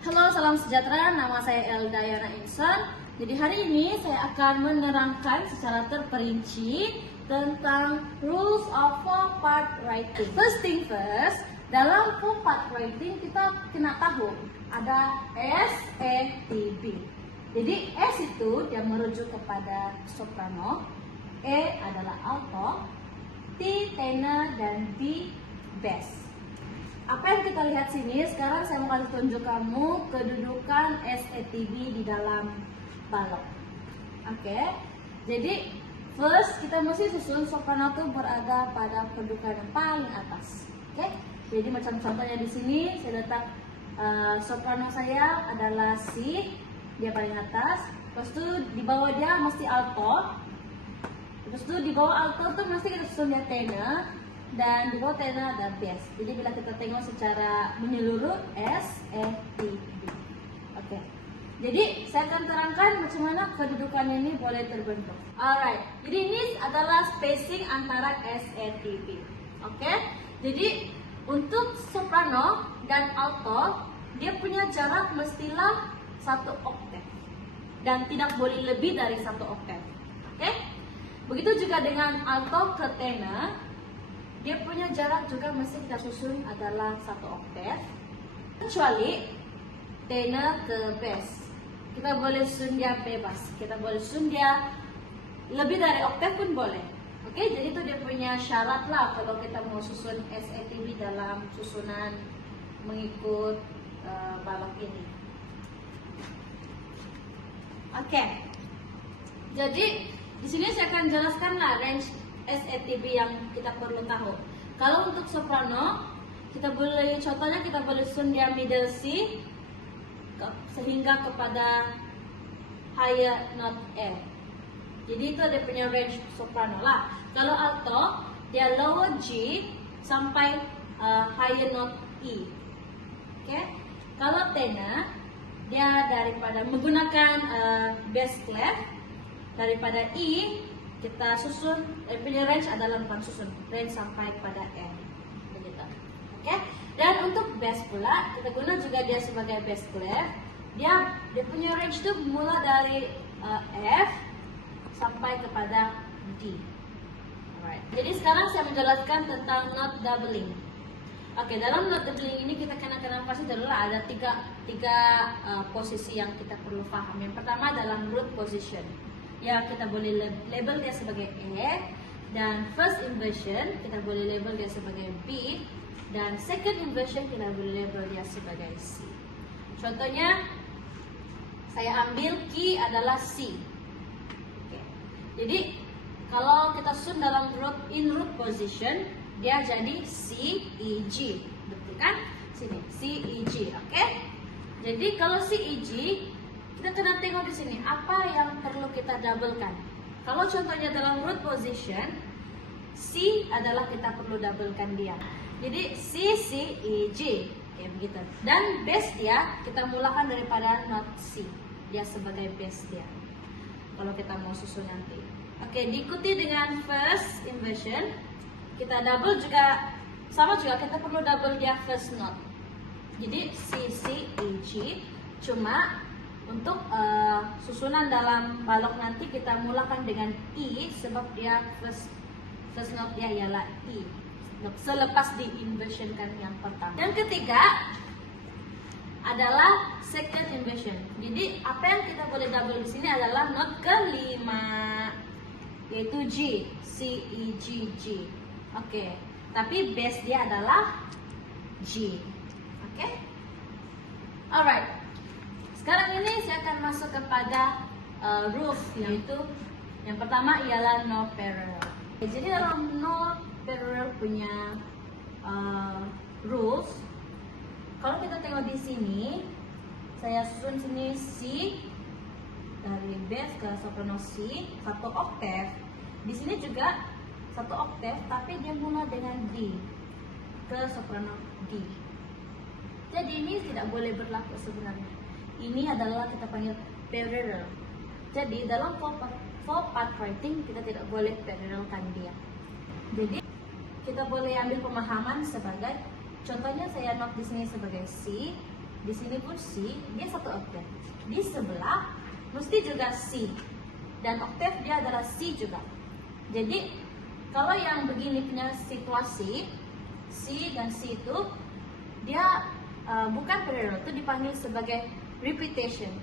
Halo, salam sejahtera. Nama saya Eldayana Insan. Jadi hari ini saya akan menerangkan secara terperinci tentang rules of four-part writing. First thing first, dalam four-part writing kita kena tahu ada S, E, T, B. Jadi S itu dia merujuk kepada soprano, E adalah alto, T tenor, dan B bass. Apa yang kita lihat sini, sekarang saya mau kasih tunjuk kamu kedudukan SETB di dalam balok. Oke, jadi first kita mesti susun soprano itu berada pada kedudukan yang paling atas. Oke, jadi macam contohnya di sini saya letak soprano saya adalah C, dia paling atas. Terus itu di bawah dia mesti alto. Terus itu di bawah alto tuh mesti kita susun dia tenor. Dan di bawah tenor ada bass. Jadi bila kita tengok secara menyeluruh S, E, T, B. Oke. Jadi saya akan terangkan macam mana kedudukan ini boleh terbentuk. Alright. Jadi ini adalah spacing antara S, E, T, B. Oke. Jadi untuk soprano dan alto dia punya jarak mestilah 1 oktav dan tidak boleh lebih dari 1 oktav. Oke. Begitu juga dengan alto ke tenor. Dia punya jarak juga mesti kita susun adalah 1 oktav. Kecuali tenor ke bass. Kita boleh susun dia bebas. Kita boleh susun dia lebih dari oktav pun boleh. Oke, jadi itu dia punya syarat lah kalau kita mau susun SETB dalam susunan mengikut balok ini. Oke. Jadi di sini saya akan jelaskan lah range SETB yang kita perlu tahu. Kalau untuk soprano, contohnya kita boleh susun dia middle C sehingga kepada higher note E. Jadi itu dia punya range soprano lah. Kalau alto, dia lower G sampai higher note E. Oke. Kalau tenor, dia daripada menggunakan bass clef daripada E. Kita susun, punya range adalah bukan susun, range sampai pada F, begitu. Oke. Dan untuk bass pula, kita guna juga dia sebagai bass clef. Dia punya range itu mulai dari F sampai kepada D. Alright. Jadi sekarang saya menjelaskan tentang note doubling. Oke, dalam note doubling ini kita kena pasti dulu ada tiga posisi yang kita perlu paham. Yang pertama dalam root position. Ya, kita boleh label dia sebagai E, dan first inversion kita boleh label dia sebagai B, dan second inversion kita boleh label dia sebagai C. Contohnya saya ambil key adalah C. Oke. Jadi kalau kita susun dalam root position dia jadi C, E, G, betul kan? Sini C, E, G. Oke. Jadi kalau C, E, G kita kena tengok di sini apa yang perlu kita doublekan. Kalau contohnya dalam root position, C adalah kita perlu doublekan dia. Jadi C, C, E, G, kayak begitu. Dan bass dia kita mulakan daripada note C, dia sebagai bass dia. Kalau kita mau susun nanti. Oke, diikuti dengan first inversion. Kita double juga sama juga kita perlu double dia first note. Jadi C, C, E, G. Cuma untuk susunan dalam balok nanti kita mulakan dengan E sebab dia first note dia ialah E. Selepas diinversionkan yang pertama. Yang ketiga adalah second inversion. Jadi apa yang kita boleh double di sini adalah note kelima, yaitu G, C, E, G, G. Oke. Tapi bass dia adalah G. Oke. Alright. Sekarang ini saya akan masuk kepada rules, yaitu yang pertama ialah no parallel. Jadi dalam no parallel punya rules, kalau kita tengok di sini, saya susun sini C dari bass ke soprano C 1 oktav. Di sini juga 1 oktav, tapi dia mulai dengan D ke soprano D. Jadi ini tidak boleh berlaku sebenarnya. Ini adalah kita panggil parallel. Jadi dalam four-part writing kita tidak boleh parallelkan dia. Jadi kita boleh ambil pemahaman sebagai, contohnya saya note di sini sebagai C, di sini pun C, dia satu oktav. Di sebelah mesti juga C, dan oktav dia adalah C juga. Jadi kalau yang begini punya situasi C dan C itu dia bukan parallel, itu dipanggil sebagai repetition.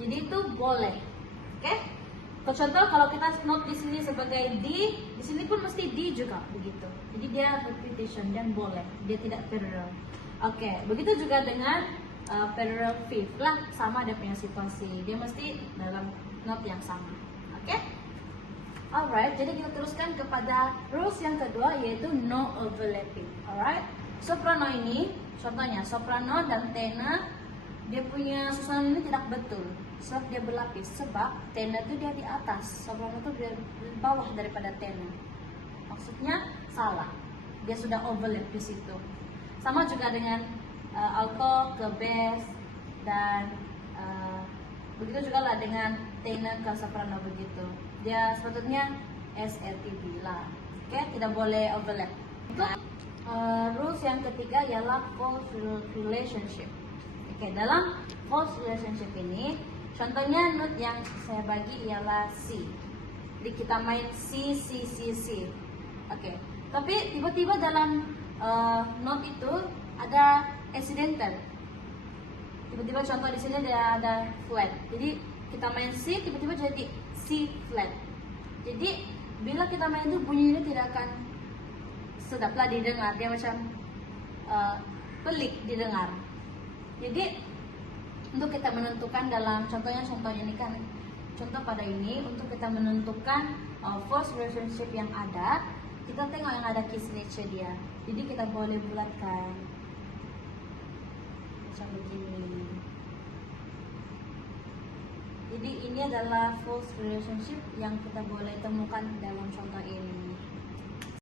Jadi itu boleh, oke? Contoh kalau kita note di sini sebagai D, di sini pun mesti D juga begitu. Jadi dia repetition dan boleh, dia tidak parallel. Oke, begitu juga dengan parallel fifth lah, sama ada punya situasi, dia mesti dalam note yang sama. Oke? Alright, jadi kita teruskan kepada rules yang kedua, yaitu no overlapping. Alright, soprano ini contohnya soprano dan tenor, dia punya susunan ini tidak betul. Sebab dia berlapis, sebab tenor itu dia di atas, soprano itu dia di bawah daripada tenor. Maksudnya salah, dia sudah overlap di situ. Sama juga dengan alto ke bass, dan begitu juga lah dengan tenor ke soprano begitu. Dia sepatutnya SETB lah, oke? Tidak boleh overlap. Rules yang ketiga ialah false relationship. Oke, dalam false relationship ini, contohnya note yang saya bagi ialah C. Jadi kita main C, C, C, C. Oke, tapi tiba-tiba dalam note itu ada accidental. Tiba-tiba contoh di sini ada flat. Jadi kita main C, tiba-tiba jadi C flat. Jadi bila kita main itu bunyinya tidak akan sedaplah didengar, dia macam pelik didengar. Jadi untuk kita menentukan dalam contoh ini kan contoh pada ini, untuk kita menentukan false relationship yang ada, kita tengok yang ada key signature dia. Jadi kita boleh bulatkan macam begini. Jadi ini adalah false relationship yang kita boleh temukan dalam